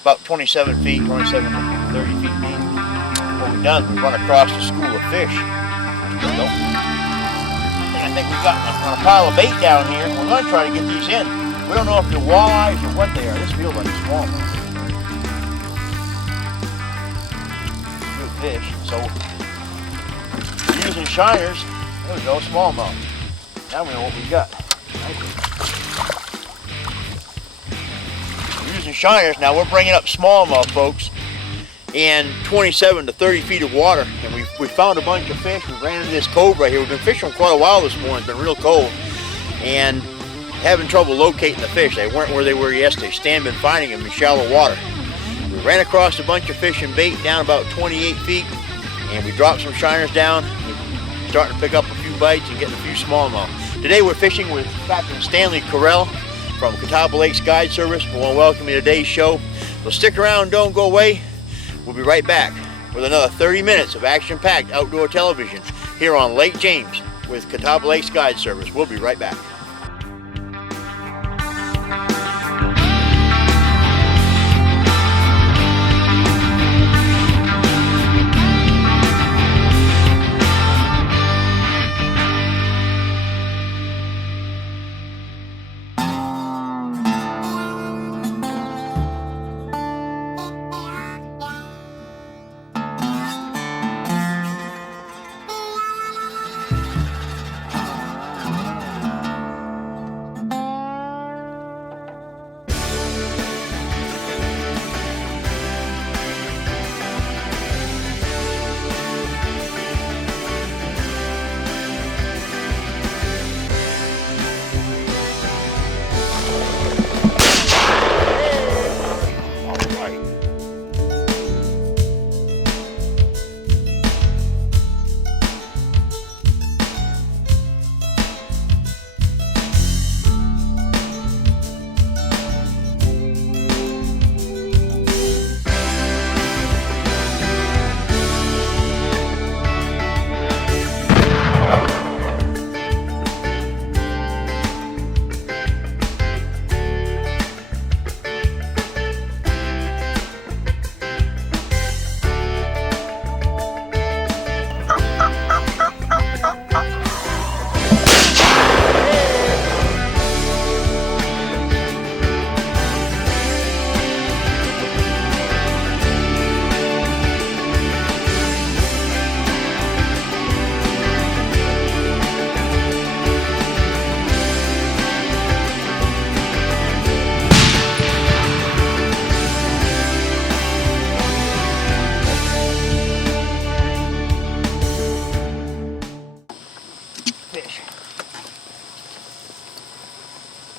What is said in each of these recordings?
about 27 feet, 27 to 30 feet deep. What we've done is we've run across a school of fish. There we go. And I think we got on a pile of bait down here. We're going to try to get these in. We don't know if they're walleyes or what they are. This feels like a smallmouth. Good fish. So we're using shiners. There we go, smallmouth. Now we know what we got. We're using shiners. Now we're bringing up smallmouth, folks, in 27 to 30 feet of water. And we found a bunch of fish. We ran into this cove right here. We've been fishing for quite a while this morning. It's been real cold. And having trouble locating the fish. They weren't where they were yesterday. Stan been finding them in shallow water. We ran across a bunch of fish and bait down about 28 feet. And we dropped some shiners down. We're starting to pick up a few bites and getting a few smallmouth. Today we're fishing with Captain Stan Correll from Catawba Lakes Guide Service. We want to welcome you to today's show. So stick around, don't go away. We'll be right back with another 30 minutes of action-packed outdoor television here on Lake James with Catawba Lakes Guide Service. We'll be right back.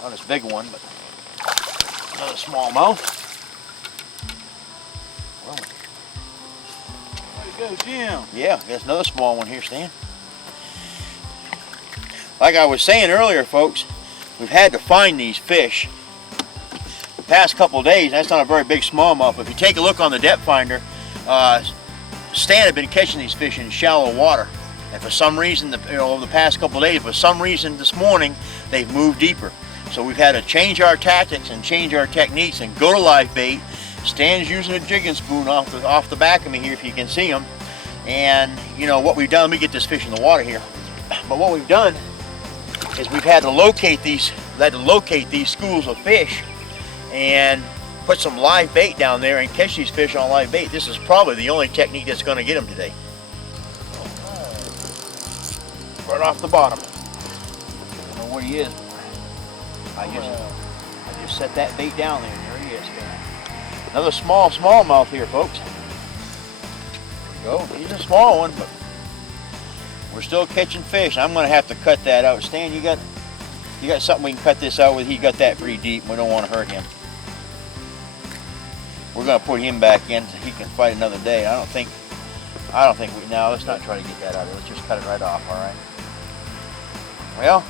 Not this big one, but another smallmouth. Well, there you go, Jim. Yeah, there's another small one here, Stan. Like I was saying earlier, folks, we've had to find these fish the past couple of days. That's not a very big smallmouth. If you take a look on the depth finder, Stan had been catching these fish in shallow water. And for some reason, over the past couple of days, for some reason this morning, they've moved deeper. So we've had to change our tactics and change our techniques and go to live bait. Stan's using a jigging spoon off the back of me here, if you can see him. And you know what we've done, let me get this fish in the water here. But what we've done is we've had to locate these schools of fish and put some live bait down there and catch these fish on live bait. This is probably the only technique that's going to get them today. Right off the bottom. I don't know where he is. I just set that bait down there, and there he is. Another smallmouth here, folks. There we go. He's a small one, but we're still catching fish. I'm going to have to cut that out. Stan, you got something we can cut this out with? He got that pretty deep. We don't want to hurt him. We're going to put him back in so he can fight another day. I don't think no, let's not try to get that out of there. Let's just cut it right off, all right? Well,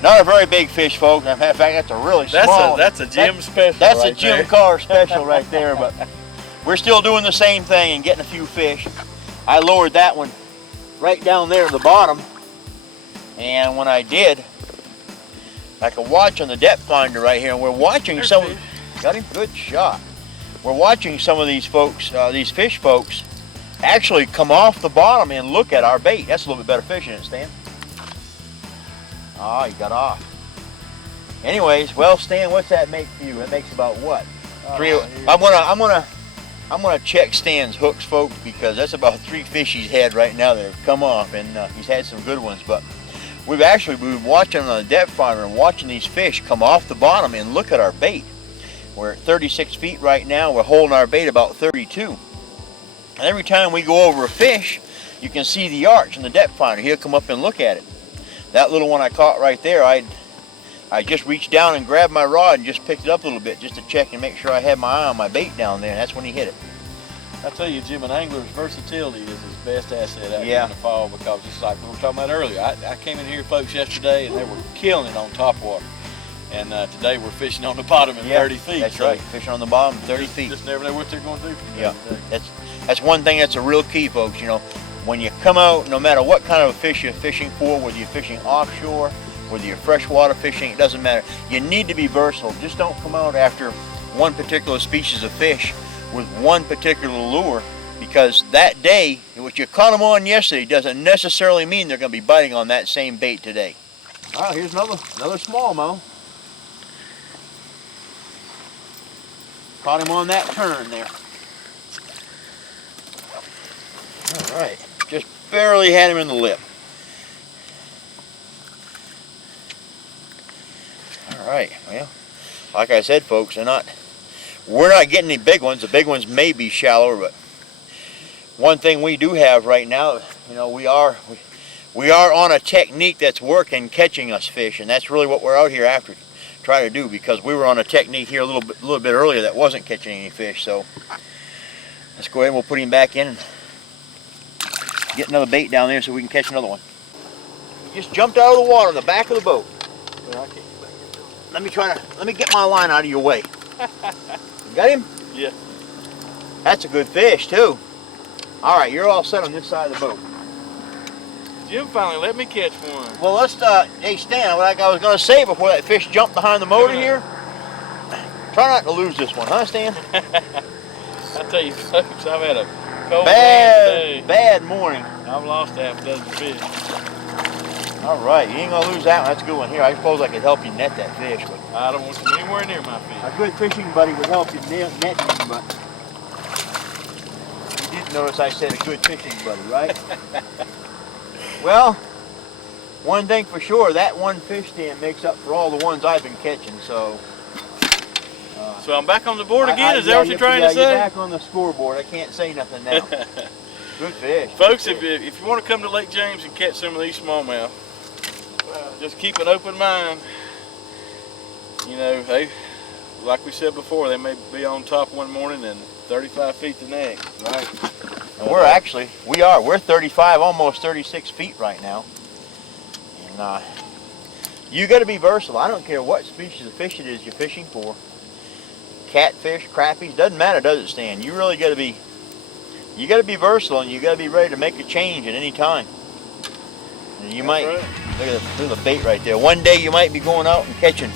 not a very big fish, folks. In fact, that's a really small. That's a Jim special. That's right a Jim there. Carr special right there. But we're still doing the same thing and getting a few fish. I lowered that one right down there at the bottom, and when I did, I could watch on the depth finder right here, and we're watching someone. Got him, good shot. we're watching some of these folks, these fish folks, actually come off the bottom and look at our bait. That's a little bit better fishing, isn't it, Stan? Ah, he got off. Anyways, well, Stan, what's that make for you? It makes about what? I'm gonna check Stan's hooks, folks, because that's about 3 fish he's had right now that have come off, and he's had some good ones. But we've been watching on the depth finder and watching these fish come off the bottom and look at our bait. We're at 36 feet right now. We're holding our bait about 32. And every time we go over a fish, you can see the arch in the depth finder. He'll come up and look at it. That little one I caught right there, I just reached down and grabbed my rod and just picked it up a little bit just to check and make sure I had my eye on my bait down there, and that's when he hit it. I tell you, Jim, an angler's versatility is his best asset out here in the fall, because it's like we were talking about earlier. I came in here, folks, yesterday, and they were killing it on top water. And today we're fishing on the bottom at 30 feet. That's right, fishing on the bottom 30 feet. Just never know what they're going to do. Yeah, that's one thing that's a real key, folks. You know, when you come out, no matter what kind of a fish you're fishing for, whether you're fishing offshore, whether you're freshwater fishing, it doesn't matter. You need to be versatile. Just don't come out after one particular species of fish with one particular lure, because that day, what you caught them on yesterday doesn't necessarily mean they're going to be biting on that same bait today. All right, here's another smallmouth. Caught him on that turn there. All right, just barely had him in the lip. All right, well, like I said, folks, we're not getting any big ones. The big ones may be shallower, but one thing we do have right now, you know, we are on a technique that's working, catching us fish, and that's really what we're out here after, try to do, because we were on a technique here a little bit earlier that wasn't catching any fish. So let's go ahead and we'll put him back in and get another bait down there so we can catch another one. He just jumped out of the water in the back of the boat. Let me get my line out of your way. You got him? Yeah. That's a good fish too. All right, you're all set on this side of the boat. Jim finally let me catch one. Well, let's hey Stan, like I was going to say before that fish jumped behind the motor here, try not to lose this one, huh, Stan? I tell you, folks, I've had a cold day. Bad morning. I've lost half a dozen fish. All right, you ain't gonna lose that one. That's a good one. Here, I suppose I could help you net that fish, but I don't want you anywhere near my fish. A good fishing buddy would help you net you, but you did notice I said a good fishing buddy, right? Well, one thing for sure, that one fish stand makes up for all the ones I've been catching. So I'm back on the board again. Is that what you're trying to say? You're back on the scoreboard. I can't say nothing now. Good fish. Folks, if you want to come to Lake James and catch some of these smallmouth, just keep an open mind. You know, like we said before, they may be on top one morning and 35 feet the next. Right. And we're 35, almost 36 feet right now. And you got to be versatile. I don't care what species of fish it is you're fishing for. Catfish, crappies, doesn't matter, does it, Stan? You really got to be. You got to be versatile, and you got to be ready to make a change at any time. And you might look at the bait right there. One day you might be going out and catching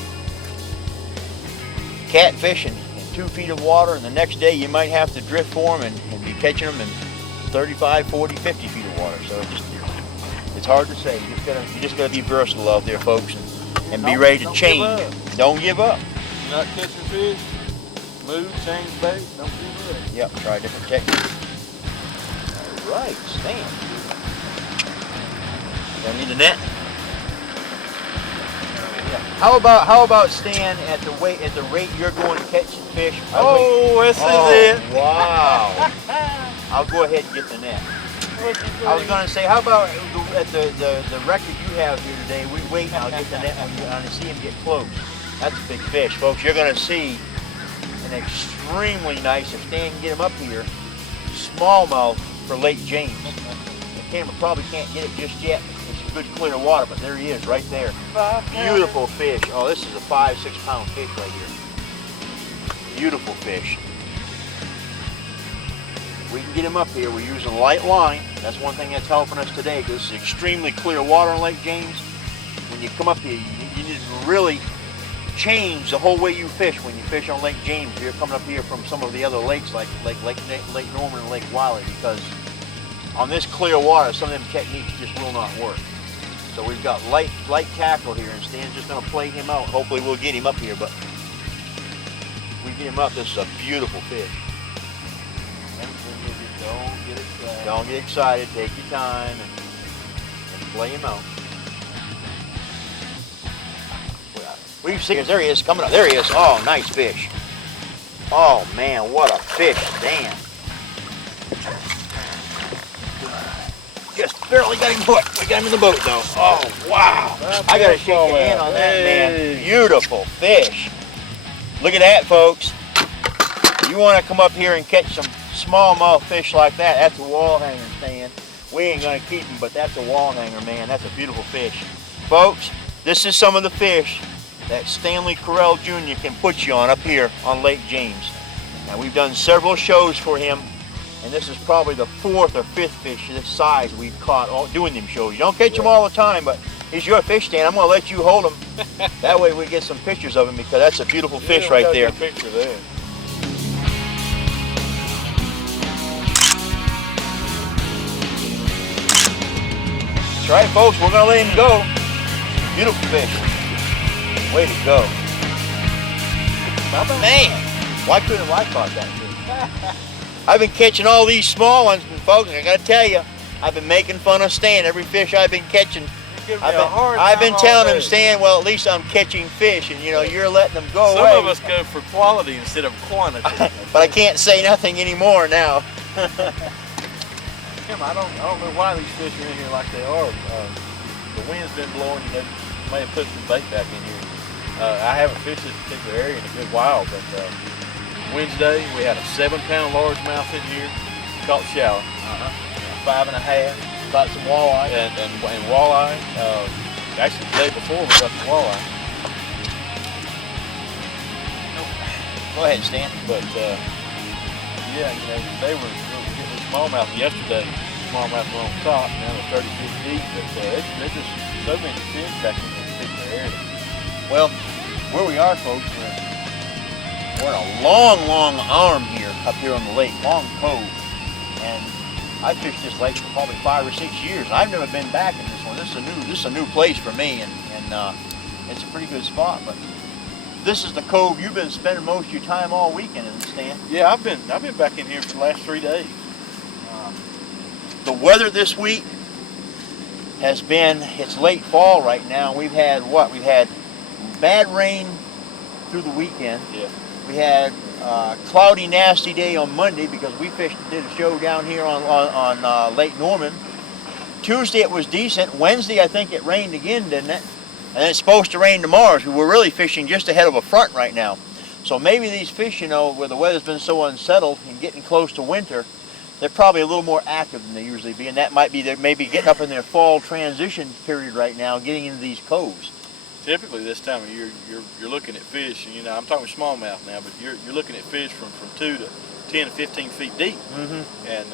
catfish in 2 feet of water, and the next day you might have to drift for them and be catching them in 35, 40, 50 feet of water. So it's hard to say. You just got to be versatile out there, folks, and be ready to change. Don't give up. You're not catching fish, move, change bait, don't give up. Yep, try a different technique. All right, Stan. Don't need the net. How about Stan at the rate you're going to catch fish? This is it. Wow. I'll go ahead and get the net. I was going to say, how about at the record you have here today? We wait and I'll get the net and see him get close. That's a big fish, folks. You're going to see an extremely nice, if Stan can get him up here, smallmouth for Lake James. The camera probably can't get it just yet. It's good clear water, but there he is right there. Beautiful fish. Oh, this is a 5-6 pound fish right here. Beautiful fish. We can get him up here. We're using light line. That's one thing that's helping us today, because it's extremely clear water in Lake James. When you come up here, you need to really change the whole way you fish when you fish on Lake James. You're coming up here from some of the other lakes like Lake Norman and Lake Wiley, because on this clear water, some of them techniques just will not work. So we've got light tackle here, and Stan's just going to play him out. Hopefully we'll get him up here, but if we get him up, this is a beautiful fish. Don't get excited. Take your time and play him out. We've seen, there he is, coming up. There he is. Oh, nice fish. Oh man, what a fish, Stan. Just barely got him hooked. We got him in the boat though. Oh wow. I gotta shake your hand on that, man. Beautiful fish. Look at that, folks. You want to come up here and catch some smallmouth fish like that, that's a wall hanger, Stan. We ain't gonna keep him, but that's a wall hanger, man. That's a beautiful fish. Folks, this is some of the fish that Stanley Correll Jr. can put you on up here on Lake James. Now we've done several shows for him, and this is probably the 4th or 5th fish of this size we've caught doing them shows. You don't catch them all the time, but he's your fish, Stan. I'm gonna let you hold him. That way we get some pictures of him, because that's a beautiful fish right there. A picture there. That's right, folks, we're gonna let him go. Beautiful fish. Way to go. Man, why couldn't I caught that fish? I've been catching all these small ones, and folks, I gotta tell you, I've been making fun of Stan every fish I've been catching. I've been telling him, Stan, well, at least I'm catching fish, and you know, you're letting them go away. Some of us go for quality instead of quantity. But I can't say nothing anymore now. Tim, I don't know why these fish are in here like they are. The wind's been blowing. They may have put some bait back in here. I haven't fished this particular area in a good while, but Wednesday we had a 7-pound largemouth in here, caught shallow. 5.5. Caught some walleye. And walleye. Actually, the day before we got some walleye. Go ahead, Stan. But yeah, you know, they were getting smallmouth yesterday. Smallmouth were on top. Now they're 30 feet deep. But there's just so many fish back in this particular area. Well, where we are, folks, we're in a long arm here, up here on the lake, long cove, and I fished this lake for probably 5 or 6 years. I've never been back in this one. This is a new place for me, and it's a pretty good spot. But this is the cove you've been spending most of your time all weekend, isn't it, Stan? Yeah, I've been back in here for the last 3 days. The weather this week has been, it's late fall right now. We've had what? We've had bad rain through the weekend. Yeah. We had cloudy, nasty day on Monday because we did a show down here on Lake Norman. Tuesday it was decent. Wednesday I think it rained again, didn't it? And it's supposed to rain tomorrow, so we're really fishing just ahead of a front right now. So maybe these fish, you know, where the weather's been so unsettled and getting close to winter, they're probably a little more active than they usually be, and that might be they're maybe getting up in their fall transition period right now, getting into these coves. Typically this time of year, you're looking at fish, and you know, I'm talking smallmouth now, but you're looking at fish from 2 to 10 to 15 feet deep. Mm-hmm. And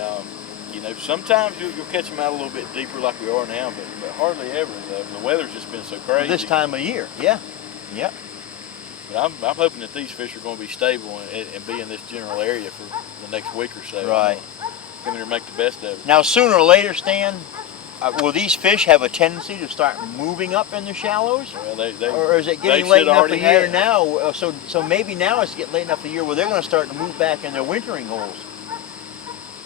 you know, sometimes you'll catch them out a little bit deeper like we are now, but hardly ever. The weather's just been so crazy. This time of year, yeah. Yep. But I'm hoping that these fish are going to be stable and be in this general area for the next week or so. Right. Come here and make the best of it. Now, sooner or later, Stan, will these fish have a tendency to start moving up in the shallows? Well, or is it getting late enough a year now? So maybe now it's getting late enough a year where they're going to start to move back in their wintering holes.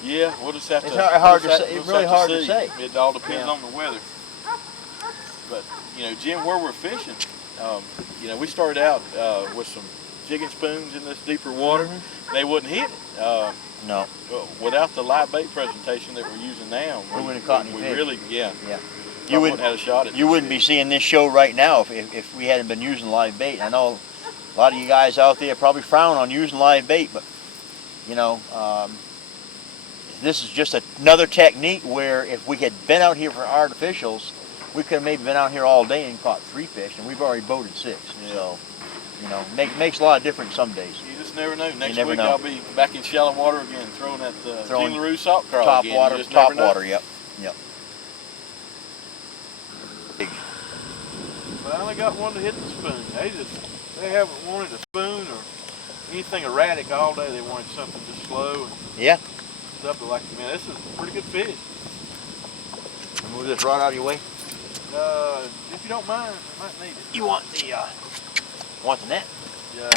Yeah, we'll just have to. It's hard to say. It's really hard to say. It all depends on the weather. But you know, Jim, where we're fishing, you know, we started out with some jigging spoons in this deeper water. Mm-hmm. They wouldn't hit it. No. Without the live bait presentation that we're using now, we wouldn't have caught any fish. Really, yeah. You wouldn't have a shot at. You wouldn't be seeing this show right now if we hadn't been using live bait. I know a lot of you guys out there probably frown on using live bait, but you know, this is just another technique where if we had been out here for artificials, we could have maybe been out here all day and caught 3 fish, and we've already boated 6. Yeah. So, you know, makes a lot of difference some days. You just never know. Next week I'll be back in shallow water again, throwing that Jingaroo salt crawl top again. water, top water. Yep. Finally got one to hit the spoon. They they haven't wanted a spoon or anything erratic all day. They wanted something just slow and Yeah. stuff. But like, man, this is a pretty good fish. Move this rod out of your way. If you don't mind, I might need it. You want the net? Yeah,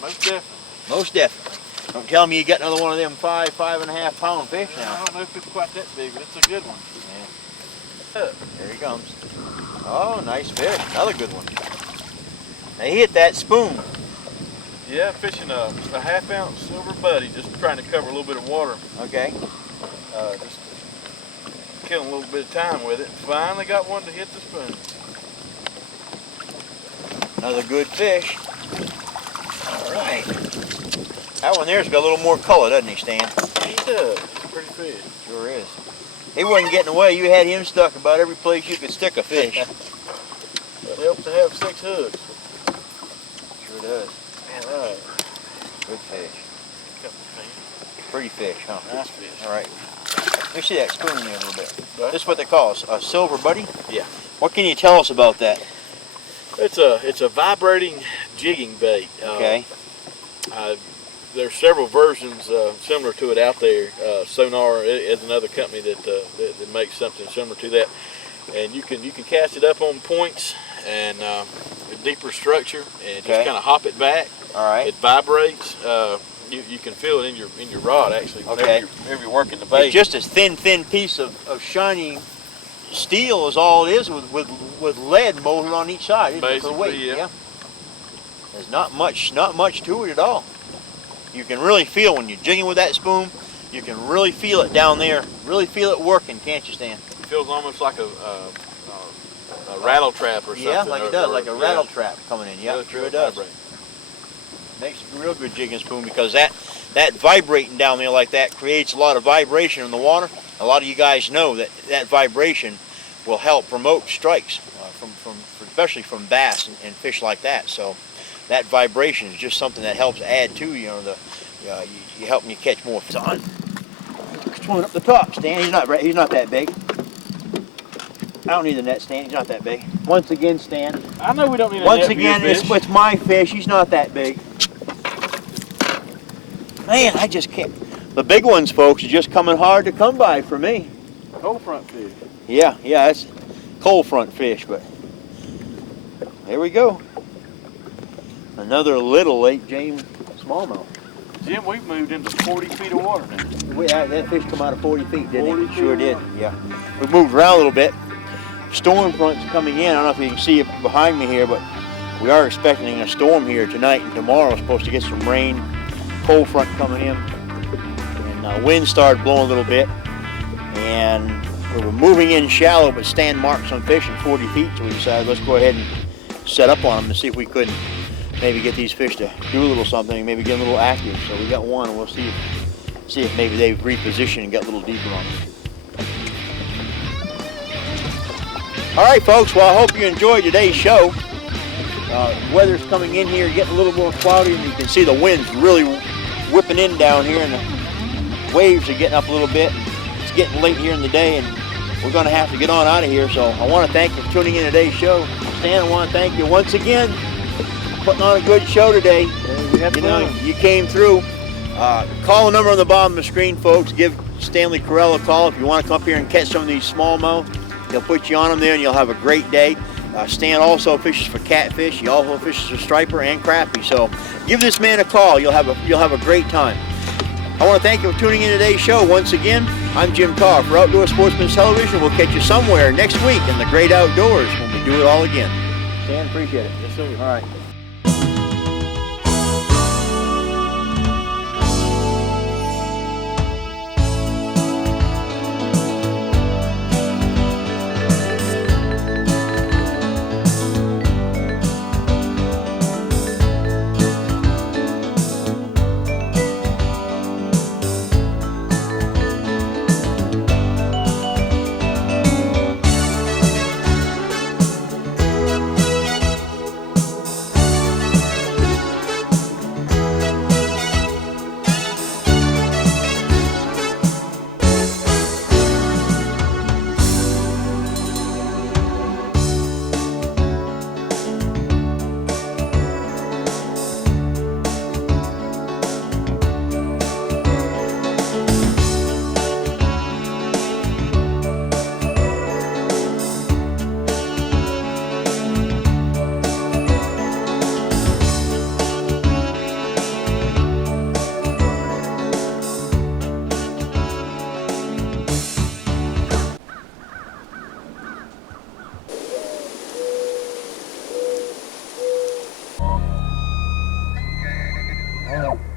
most definitely. Most definitely. Don't tell me you got another one of them 5.5 pound fish now. I don't know if it's quite that big, but it's a good one. Yeah. There he comes. Oh, nice fish. Another good one. Now he hit that spoon. Yeah, fishing a 1/2 ounce silver buddy, just trying to cover a little bit of water. Okay. Just killing a little bit of time with it. Finally got one to hit the spoon. Another good fish. All right. That one there's got a little more color, doesn't he, Stan? He does. It's a pretty fish. Sure is. He wasn't getting away. You had him stuck about every place you could stick a fish. It helps to have 6 hooks. Sure does. All right. Good fish. Couple of things. Pretty fish, huh? Nice fish. All right. Let me see that spoon in there a little bit. Right. This is what they call a silver buddy? Yeah. What can you tell us about that? It's a vibrating jigging bait. Okay. There's several versions similar to it out there. Sonar is another company that makes something similar to that, and you can cast it up on points and a deeper structure, and just kind of hop it back. All right. It vibrates. You can feel it in your rod actually. Okay. Whenever you're working the bait. It's just a thin piece of shiny steel is all it is with lead molded on each side. Isn't it, for the weight? Basically, yeah. There's not much to it at all. You can really feel when you're jigging with that spoon. You can really feel it down there. Really feel it working, can't you, Stan? It feels almost like a rattle trap or something. Yeah, like it does, like a rattle trap coming in. Yeah, sure it does. Vibrate. Makes a real good jigging spoon because that vibrating down there like that creates a lot of vibration in the water. A lot of you guys know that vibration will help promote strikes, especially from bass and fish like that. So that vibration is just something that helps add to you helping you catch more fish. On, swimming up the top, Stan. He's not that big. I don't need the net, Stan. He's not that big. Once again, Stan. I know we don't need a Once net again, for your fish. it's my fish. He's not that big. Man, I just can't. The big ones, folks, are just coming hard to come by for me. Cold front fish. Yeah, that's cold front fish, but there we go. Another little Lake James smallmouth. Jim, we've moved into 40 feet of water now. That fish come out of 40 feet, didn't 40 it? feet Sure of did, water. yeah. We moved around a little bit. Storm front's coming in. I don't know if you can see it behind me here, but we are expecting a storm here tonight and tomorrow. We're supposed to get some rain, cold front coming in, and wind started blowing a little bit. And we were moving in shallow, but Stan marked some fish in 40 feet, so we decided let's go ahead and set up on them and see if we couldn't maybe get these fish to do a little something, maybe get a little active. So we got one, and we'll see if maybe they've repositioned and got a little deeper on them. All right, folks, well, I hope you enjoyed today's show. Weather's coming in here, getting a little more cloudy, and you can see the wind's really whipping in down here, and the waves are getting up a little bit. It's getting late here in the day, and we're going to have to get on out of here. So I want to thank you for tuning in today's show. Stan, I want to thank you once again for putting on a good show today. You came through. Call the number on the bottom of the screen, folks. Give Stanley Correll a call if you want to come up here and catch some of these smallmouth. He'll put you on them there, and you'll have a great day. Stan also fishes for catfish. He also fishes for striper and crappie. So give this man a call. You'll have a great time. I want to thank you for tuning in today's show. Once again, I'm Jim Carr for Outdoor Sportsmen Television. We'll catch you somewhere next week in the great outdoors when we do it all again. Stan, appreciate it. Yes, sir. All right. Oh.